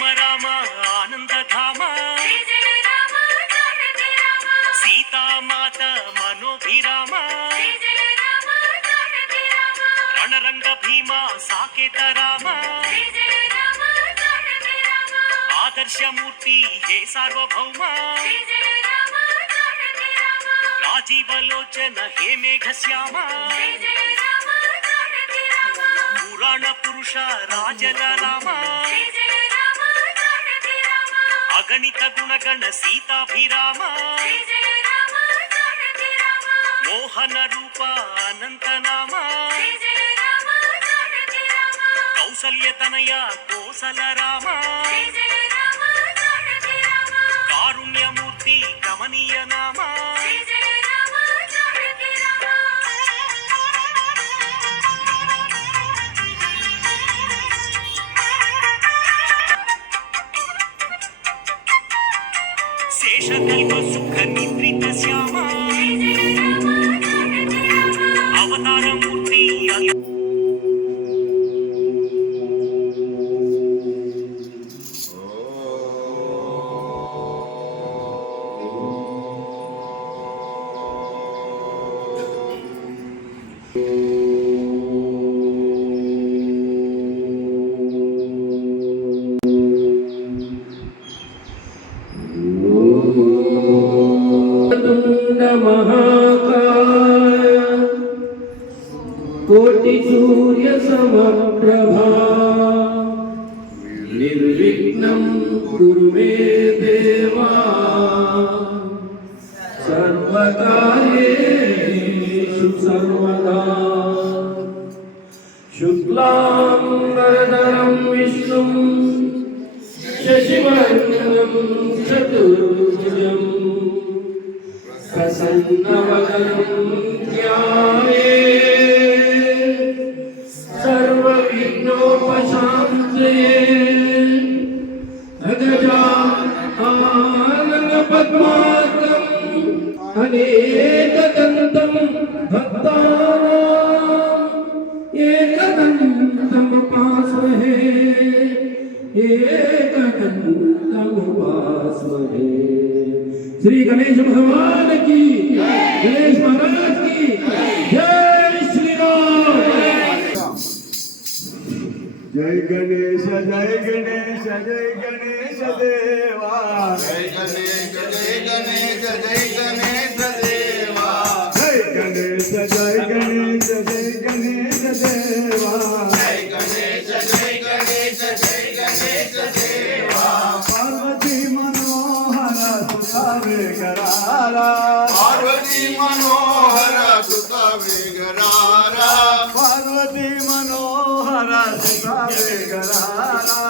రామ రామ ఆనందధామ సీతామాత మనోభిరామ రణరంగ భీమ సాకేత రామ ఆదర్శమూర్తి హే సార్వభౌమ రాజీవలోచన హే మేఘశ్యామ పురాణ పురుష రాజలరామ అగణిత గుణగణ సీతాభిరామ మోహన రూప అనంతనామ కౌసల్యతనయ కోసల రామ కారుణ్యమూర్తి కమనీయ నామ శేషకల్ప సుఖ నిద్రిత శ్యామ అవతారమూర్తి महाकाय कोटि सूर्य समप्रभा निर्विघ्नं कुरु मे देवा सर्वकार्येषु सर्वदा शुक्लांबरधरं विष्णुं शशिवर्णं चतुर्भुजं प्रसन्नवदनं ध्यायेत् सर्वविघ्नोपशान्तये गजाननपद्मार्कम् अनेकदन्तं भक्तानाम् एकदन्तमुपास्महे एकदन्तमुपास्महे। श्री गणेश भगवान की, गणेश महाराज की जय श्री राम। जय गणेश जय गणेश जय गणेश देवा जय गणेश जय गणेश जय गणेश देवा जय गणेश जय गणेश जय गणेश देवा जय गणेश जय गणेश जय गणेश देवा पार्वती मनोहर सुता वेगरारा पार्वती मनोहर सुता वेगरारा पार्वती मनोहर सुता वेगरारा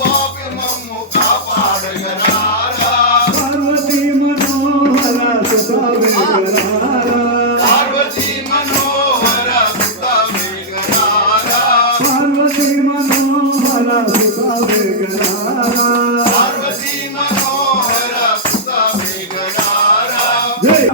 पाप मम्मु कापाड़ गरारा पार्वती मनोहर सुता वेगरारा पार्वती मनोहर सुता वेगरारा पार्वती मनोहर सुता वेगरारा पार्वती मनोहर सुता वेगरारा जय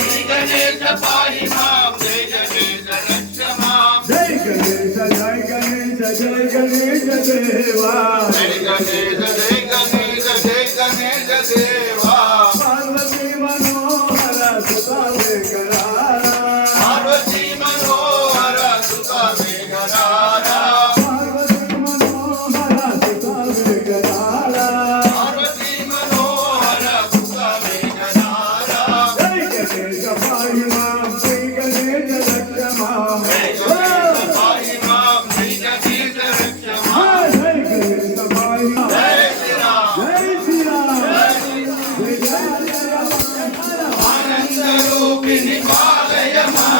श्री गणेश पाहि मां जय गणेश रक्ष मां जय गणेश जय गणेश जय गणेश देवा जय गणेश जय गणेश जय गणेश देवा पार्वती मनोहर सुता वेगरारा पार्वती मनोहर सुता वेगरारा पार्वती मनोहर सुता वेगरारा पार्वती मनोहर सुता वेगरारा जय गणेश पाहि मां जय गणेश रक्ष मां जय गणेश पाहि मां जय गणेश रक्ष मां जय गणेश पाहि मां जय श्री राम जय श्री राम जय जय आनंद रूपिणी पालय मां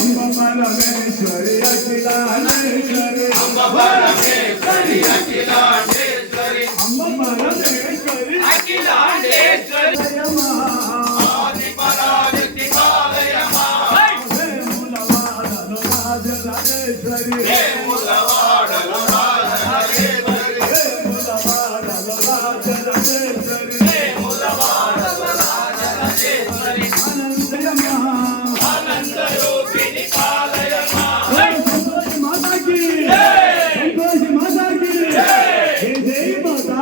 अम्ब परमेश्वरी अखिलांडेश्वरी अम्ब परमेश्वरी अखिलांडेश्वरी अम्ब परमेश्वरी अखिलांडेश्वरी जय मां आदि पराशक्ति पालय मां हे मूलवादलो राजराजेश्वरी हे मूलवाडल राजराजेश्वरी हे मूलवादलो राजराजेश्वरी हे मूलवाडल राजराजेश्वरी आनंदय मां आनंद रूपिणी पालय मां संतोषी माता की जय संतोषी माता की जय जय माता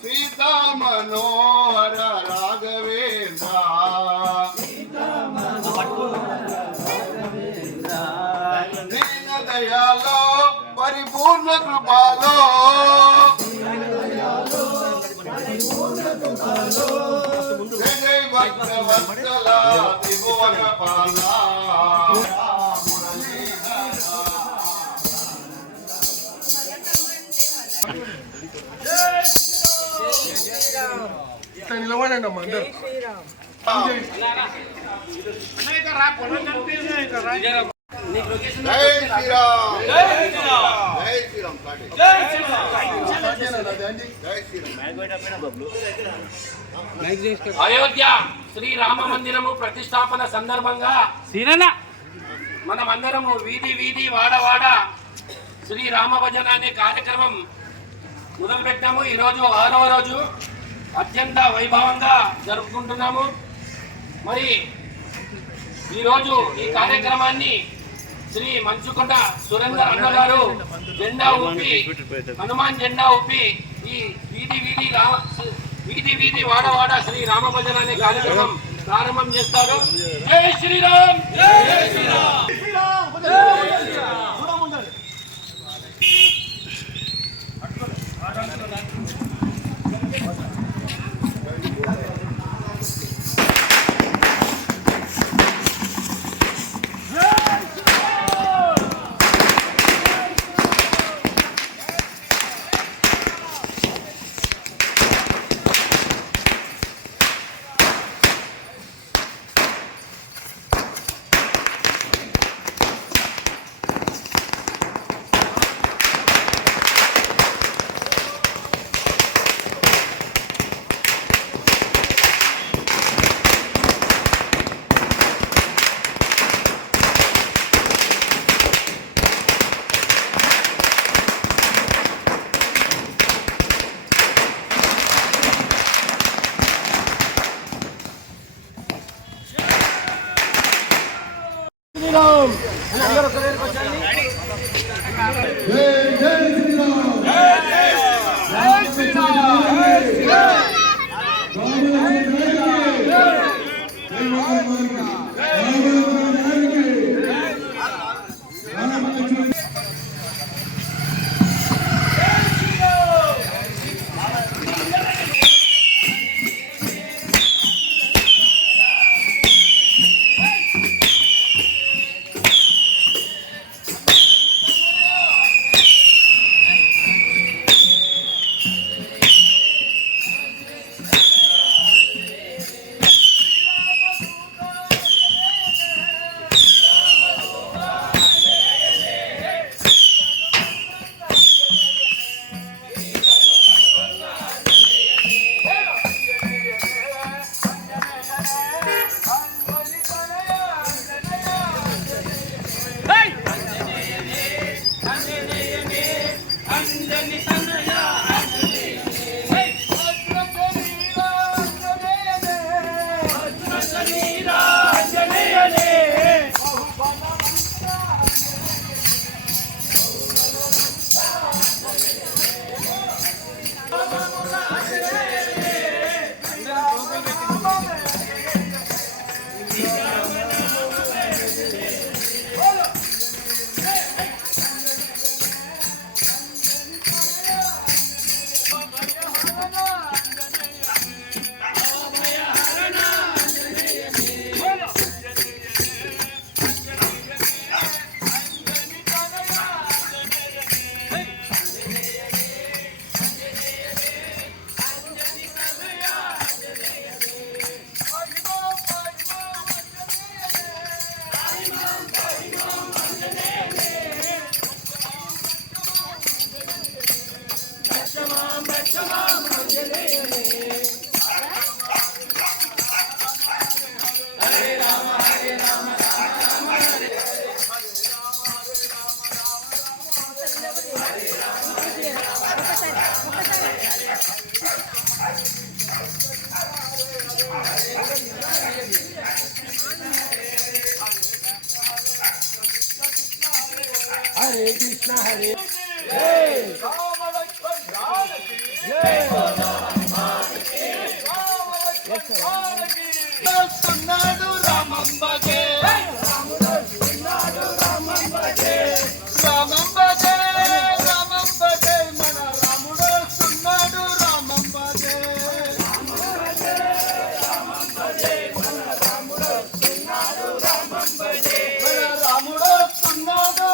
సీతా మనోహర రాఘవేంద్ర దీన దయాలో పరిపూర్ణ కృపాలో జయ జయ భక్తవత్సల త్రిభువన పాలా నిలబడండి అమ్మా అందరు జై శ్రీరామ్ జై శ్రీరామ్ జై శ్రీరామ్ అయోధ్య శ్రీ రామ మందిరము ప్రతిష్టాపన సందర్భంగా మనమందరము వీధి వీధి వాడ శ్రీ రామ భజన అనే కార్యక్రమం మొదలుపెట్టాము. ఈరోజు 6వ రోజు అత్యంత వైభవంగా జరుపుకుంటున్నాము. మరి ఈరోజు ఈ కార్యక్రమాన్ని శ్రీ మంచుకొండ సురేందర్ అన్నగారు జెండా ఊపి హనుమాన్ జెండా ఊపి ఈ వీధి వీధి వాడ శ్రీ రామ భజన అనే కార్యక్రమం ప్రారంభం చేస్తారు. జై శ్రీరామ్ జై శ్రీరామ్. వస్తున్నాడు రామంబకే రామంబకే రామంబకే మన రాముడు వస్తున్నాడు రామంబకే మన రాముడు వస్తున్నాడు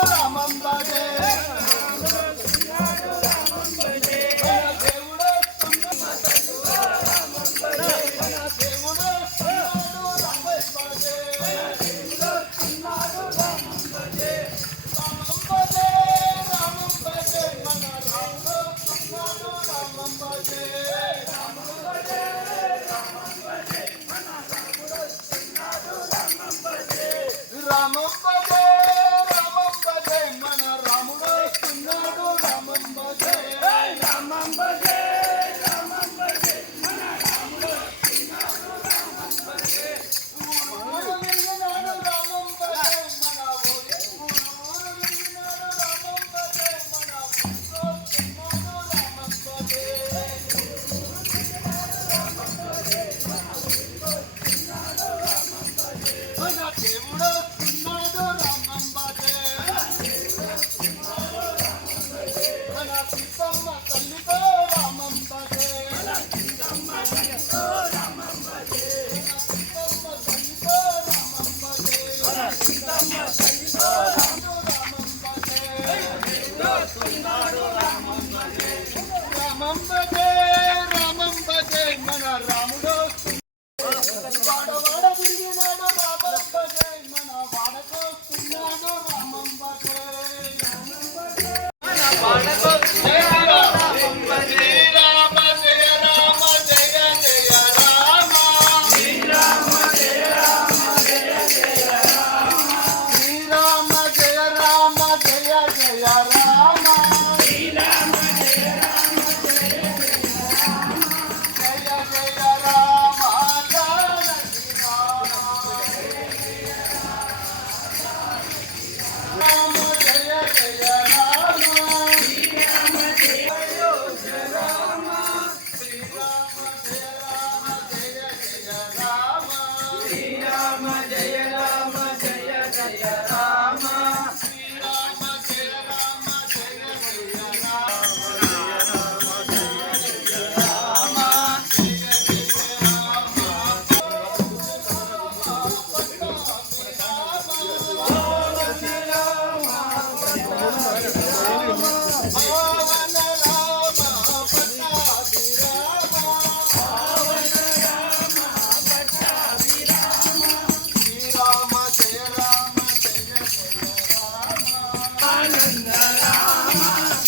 రామంబకే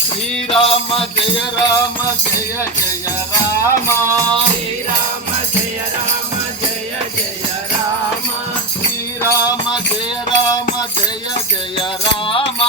శ్రీరామ జయ రామ జయ జయ రామ శ్రీరామ జయ రామ జయ జయ రామ శ్రీరామ జయ రామ జయ జయ రామ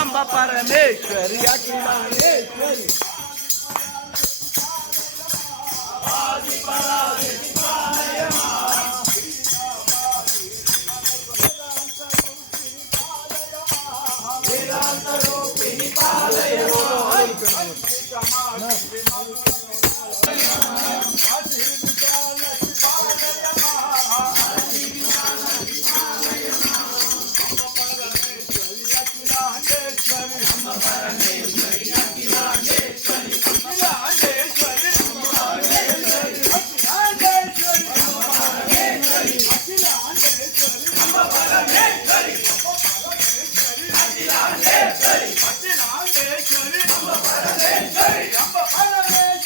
అంబ పరమేశ్వరి అఖిలాండేశ్వరి అంబ పరమేశ్వరి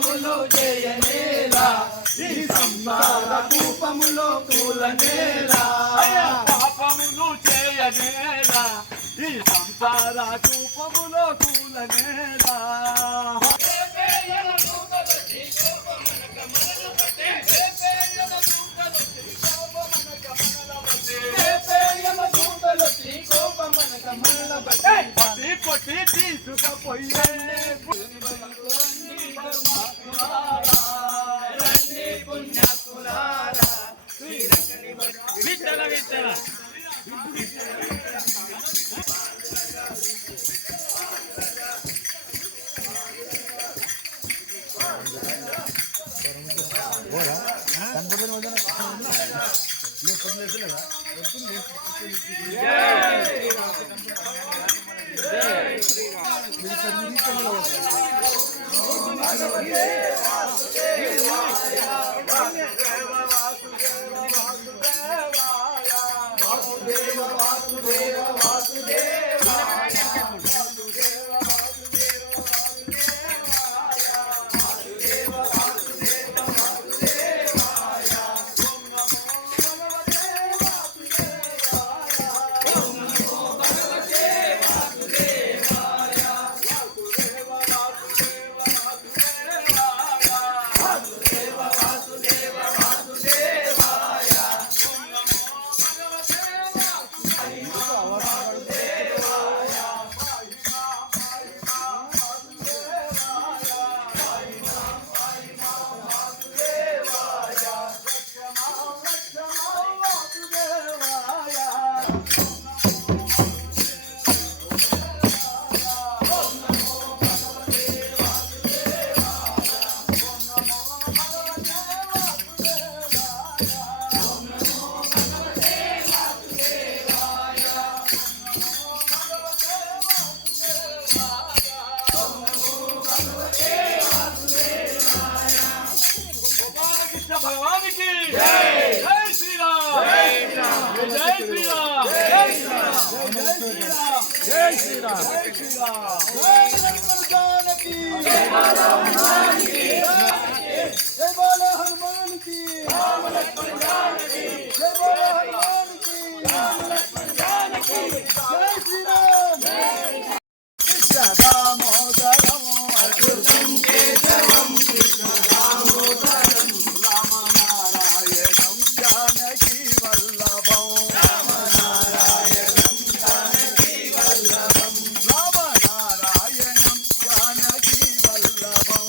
పాపములు చేయనేలా ఈ సంసార కూపములో కూలనేలా పాపములు చేయనేలా ఈ సంసార కూపములో కూలనేలా కొట్టి తీసుకపోయే పుణ్యాత్ములారా విఠల విఠల भगवान की जय जय श्री राम जय श्री राम जय श्री राम जय श्री राम जय श्री राम जय श्री राम जय हनुमान की जय हनुमान की जय बोलो हनुमान की राम लक्ष्मण जानकी जय बोलो हनुमान की राम लक्ष्मण जानकी जय श्री राम कृष्ण दामोदरम अच्युतम केशवम कृष्ण दामोदरम रामनारायणं जानकी वल्लभं रामनारायणं जानकी वल्लभं रामनारायणं जानकी वल्लभं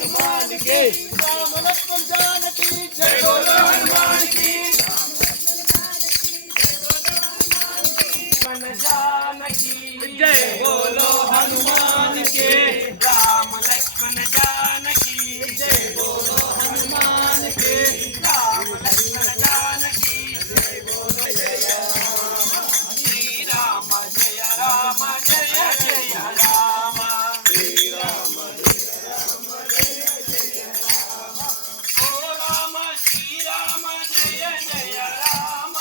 हनुमान के राम लक्ष्मण जानकी जय बोलो हनुमान की जानकी जय बोलो हनुमान के राम लक्ष्मण जानकी जय बोलो हनुमान के राम लक्ष्मण जानकी जय बोलो जय श्री राम जय राम जय जय राम श्री राम ओ राम श्री राम जय जय राम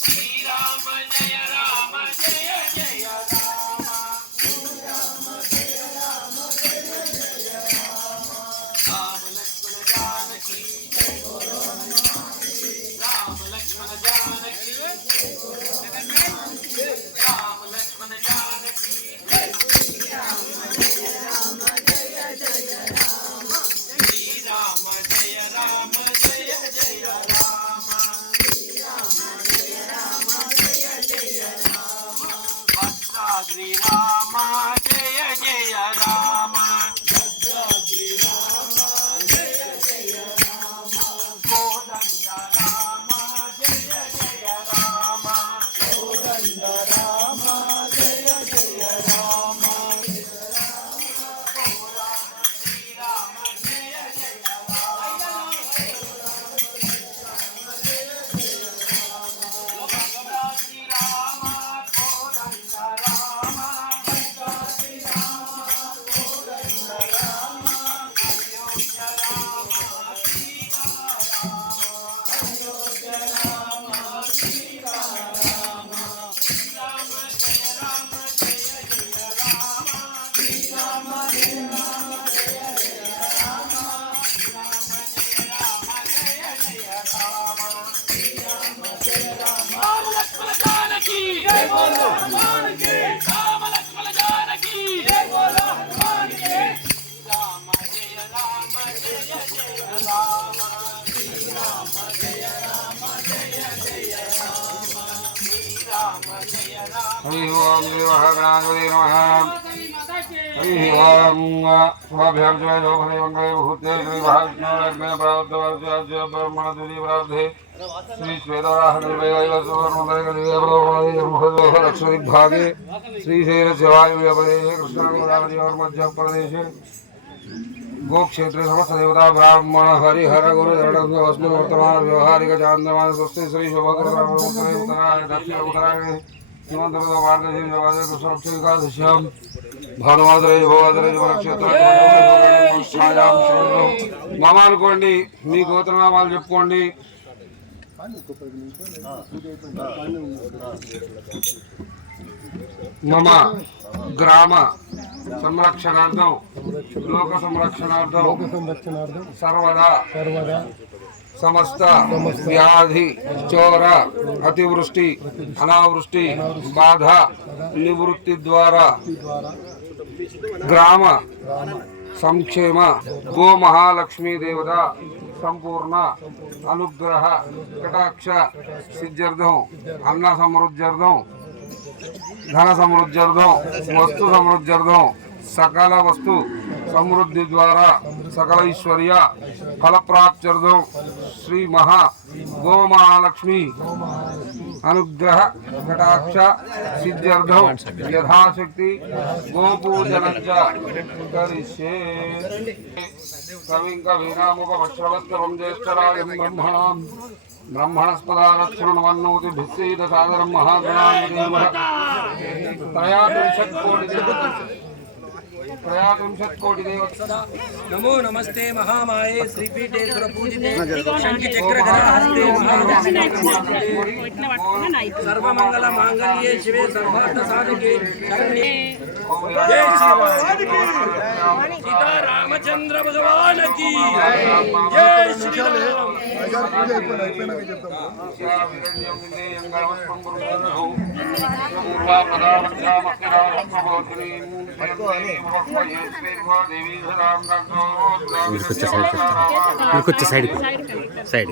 श्री राम जय राम जय जय राम राम लक्ष्मण जानकी राम लक्ष्मण जानकी राम लक्ष्मण जानकी श्री राम जय राम जय जय राम भद्राद्रि राम जय जय राम कोदंड राम जय जय राम कोदंड राम जय जय राम श्री राम जय जय राम श्री राम कोदंड राम श्री राम कोदंड राम अयोध्या राम सीता राम अयोध्या राम सीता राम राम जय राम जय जय राम श्री राम जय राम जय जय राम राम जय राम जय जय राम श्री राम जय राम राम लक्ष्मण जानकी जय बोलो हनुमान के राम लक्ष्मण जानकी जय बोलो हनुमान के राम जय जय राम श्री राम जय राम जय जय राम श्री राम जय राम हरि ओम देव गणाधिपति नमः माता के हरि ओम शुभाभ्यां जय लोकने मंगले भूते श्री महाविष्णु प्राप्तवाद्य ब्रह्मण दुरी प्राप्ते श्री श्वेतवराह निर्वैव सुवर्णमंगले लक्ष्मी भागे श्री शैल शिवाय प्रदेशे कृष्ण गोदावरी और मध्य प्रदेशे गोक्षेत्र समस्त देवता ब्राह्मण हरिहर गुरु अस्मिन् वर्तमान व्यवहारिक चांद्रमान स्वस्ति श्री शोभकर दक्षिण उत्तरायणे हिमंतर्गत मार्गशीर्ष कृष्ण एकादश्याम భానువాదరే భోవాదరే నక్షత్ర మామ అనుకోండి మీ గోత్రనామాలు చెప్పుకోండి మమ గ్రామ సంరక్షణార్థం లోక సంరక్షణార్థం సర్వదా సమస్త వ్యాధి చోర అతివృష్టి అనావృష్టి బాధ నివృత్తి ద్వారా గ్రామ సంక్షేమ గో మహాలక్ష్మీ దేవత సంపూర్ణ అనుగ్రహ కటాక్ష సిద్ధ్యర్థం అన్న సమృద్ధ్యర్థం ధన సమృద్ధ్యర్థం వస్తు సమృద్ధ్యర్థం సకల వస్తు సమృద్ధి ద్వారా సకల ఐశ్వర్య ఫలప్రాప్త్యర్థం శ్రీ మహా గో మహాలక్ష్మి అనుగ్రహ కటాక్ష సిద్ధ్యర్థం యథాశక్తి గోపూజనంచ కరిష్యే కవిం కవీనాముపమశ్రవస్తవం జ్యేష్ఠరాజం బ్రహ్మణాం బ్రహ్మణస్పదారక్షణమన్నోతి భిస్సీద సాదరం మహాగణాధిపతిర్మః त्रयात्रिंशत्कोटि देवता नमो नमस्ते महामाये श्रीपीठे सुरपूजिते शंखि चक्रधर हस्ते सर्वमंगल मांगल्ये शिवे सर्वार्थ साधके शरण्ये जय श्री राम सीता रामचंद्र भगवान की जय श्री राम कुछ साइड साइड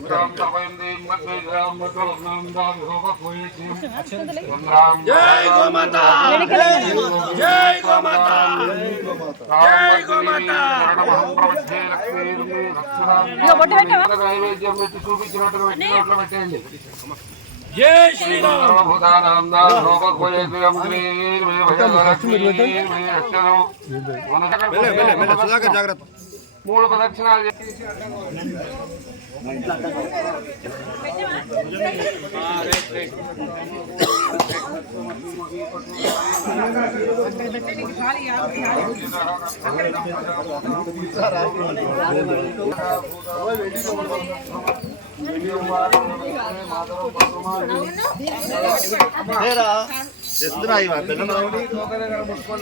जय गो माता जय నైవేద్యం పెట్టి చూపించినట్టు పెట్టండి. జై శ్రీరామ్. మూడు ప్రదక్షిణాలు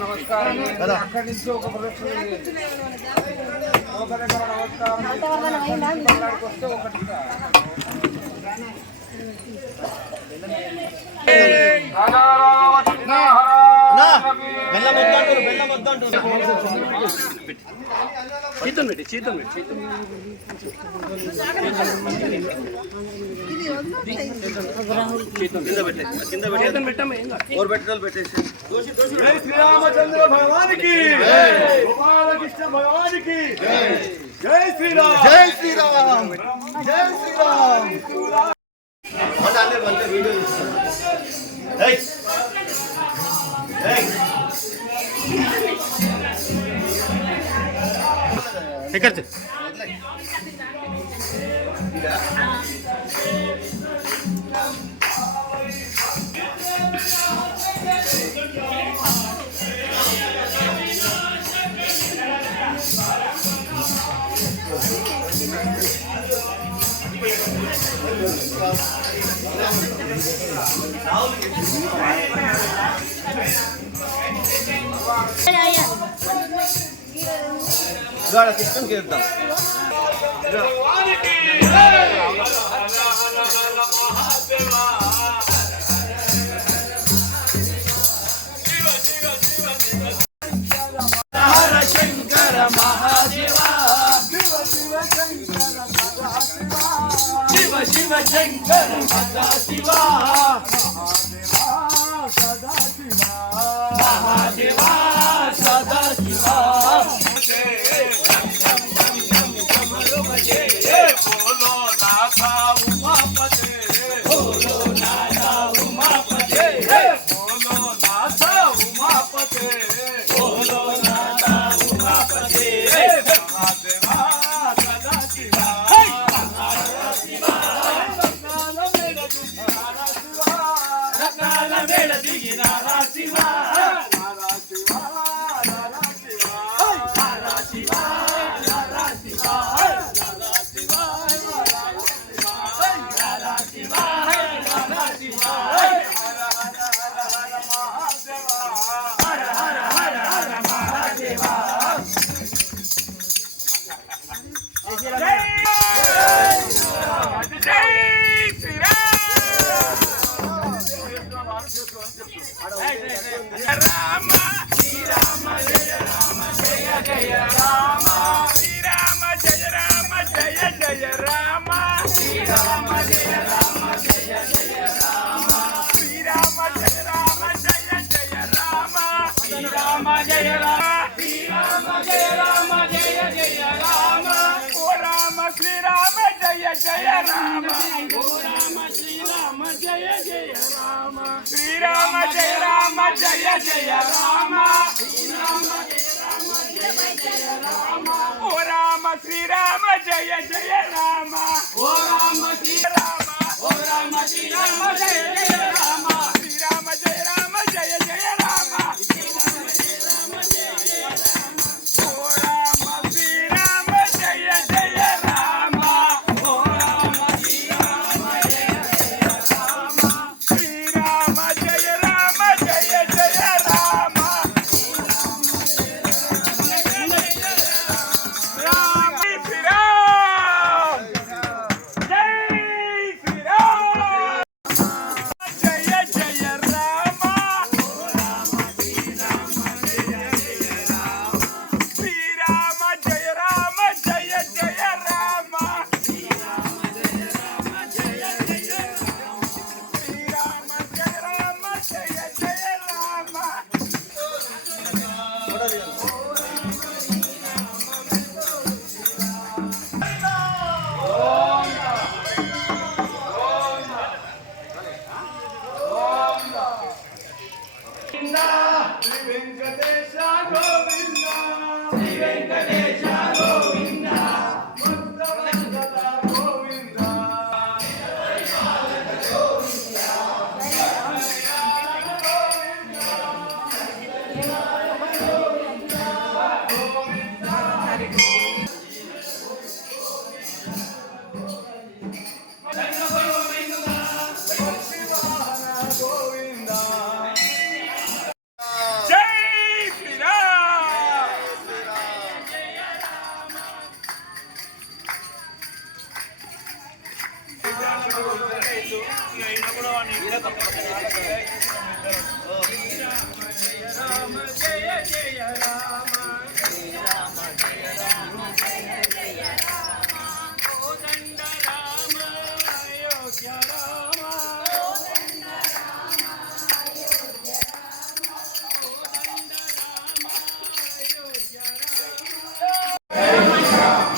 నమస్కారం అక్కడి నుంచి ఒక ప్రదక్షిణ వస్తే ఒకటి చీతం పెట్టి పెట్టాము. జై శ్రీరామచంద్ర భగవానికి, గోపాలకృష్ణ భగవానికి, జై శ్రీరామ్, జై శ్రీరామ్, జై శ్రీరామ్.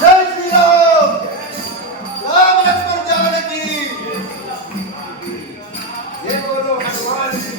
జై శ్రీరామ్ రామ లక్ష్మణ జానకి జై బోలో హనుమాన్ జీ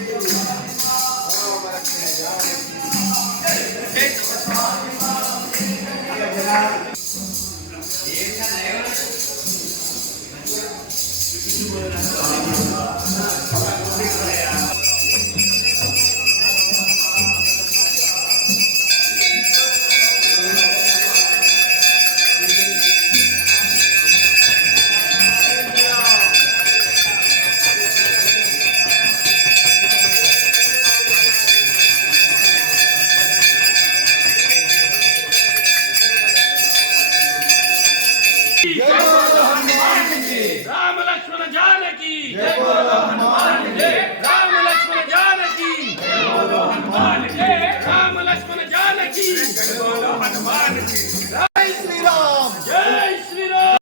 రామ లక్ష్మణ జానకి రామ లక్ష్మణ జానకి జై బోలో హనుమాన్ జై రామ లక్ష్మణ జానకి జై బోలో హనుమాన్ జై రామ లక్ష్మణ జానకి జై బోలో హనుమాన్